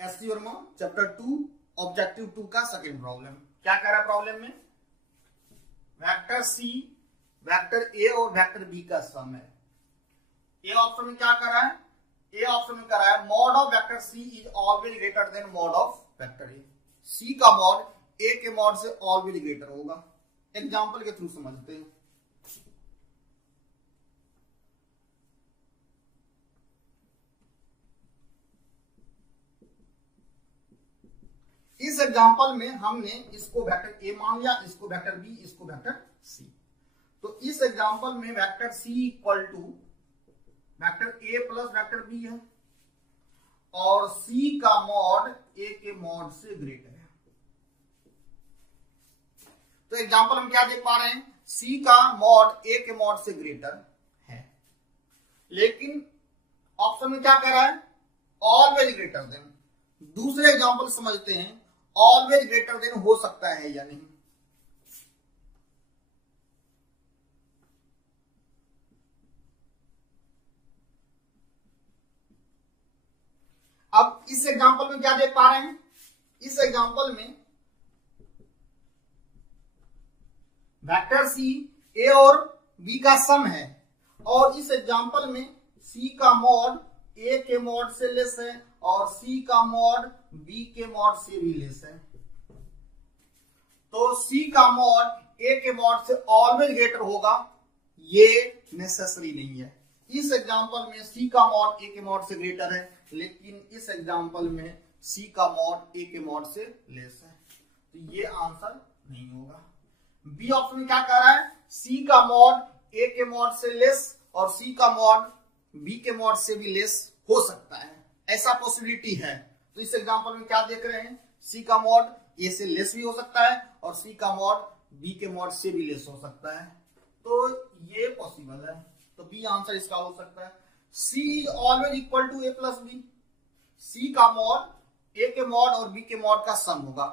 SC Verma chapter 2 objective 2 का second problem. क्या कह रहा है प्रॉब्लम में? वेक्टर सी, वेक्टर ए और वेक्टर बी का सम है। ए ऑप्शन में क्या कर रहा है? ए ऑप्शन में कर रहा है mod of vector C is always greater than mod of vector A. C का मॉड ए के मॉड से ऑलवेज ग्रेटर होगा। एग्जांपल के थ्रू समझते हैं। इस एग्जांपल में हमने इसको वेक्टर ए मान लिया, इसको वेक्टर बी, इसको वेक्टर सी। तो इस एग्जांपल में vector C equal to vector A plus vector B है और सी का मॉड ए के मॉड से ग्रेटर है। तो एग्जांपल हम क्या देख पा रहे हैं? सी का मॉड ए के मॉड से ग्रेटर है, लेकिन ऑप्शन में क्या कह रहा है? Always greater then. दूसरे एग्जांपल समझते हैं, ऑलवेज ग्रेटर देन हो सकता है या नहीं। अब इस एग्जांपल में क्या देख पा रहे हैं? इस एग्जांपल में वेक्टर सी ए और बी का सम है और इस एग्जांपल में सी का मॉड ए के मॉड से लेस है और सी का मॉड बी के मॉड से भी लेस है। तो सी का मॉड ए के मॉड से ऑलवेज ग्रेटर होगा, ये नेसेसरी नहीं है। इस एग्जांपल में सी का मॉड ए के मॉड से ग्रेटर है, लेकिन इस एग्जांपल में सी का मॉड ए के मॉड से लेस है, तो ये आंसर नहीं होगा। बी ऑप्शन में क्या कह रहा है? सी का मॉड ए के मॉड से लेस और सी का मॉड बी के मॉड से भी लेस हो सकता है, ऐसा पॉसिबिलिटी है। तो इस एग्जांपल में क्या देख रहे हैं? सी का मॉड ए से लेस भी हो सकता है और सी का मॉड बी के मॉड से भी लेस हो सकता है, तो ये पॉसिबल है। तो बी आंसर इसका हो सकता है। C is always equal to A plus B. C का मॉड ए के मॉड और बी के मॉड का सम होगा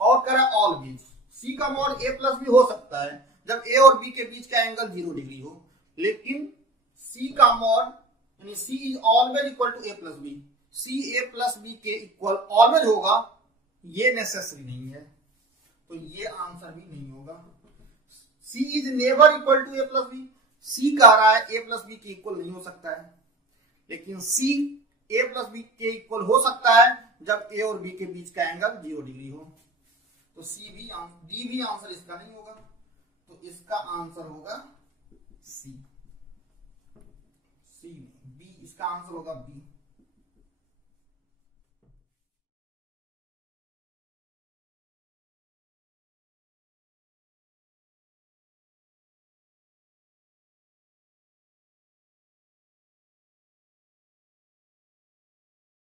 और कह रहा है ऑलवेज। सी का मॉड ए प्लस बी हो सकता है जब ए और बी के बीच का एंगल 0 डिग्री हो, लेकिन सी का मॉड यानी C is always equal to A plus B, C A plus B के इक्वल ऑलवेज होगा, ये नेसेसरी नहीं है, तो ये आंसर भी नहीं होगा। C is never equal to A plus B. C कह रहा है ए प्लस बी के इक्वल नहीं हो सकता है, लेकिन सी ए प्लस बी के इक्वल हो सकता है जब ए और बी के बीच का एंगल 0 डिग्री हो। तो सी भी डी भी आंसर इसका नहीं होगा, तो इसका आंसर होगा सी। सी बी, इसका आंसर होगा बी।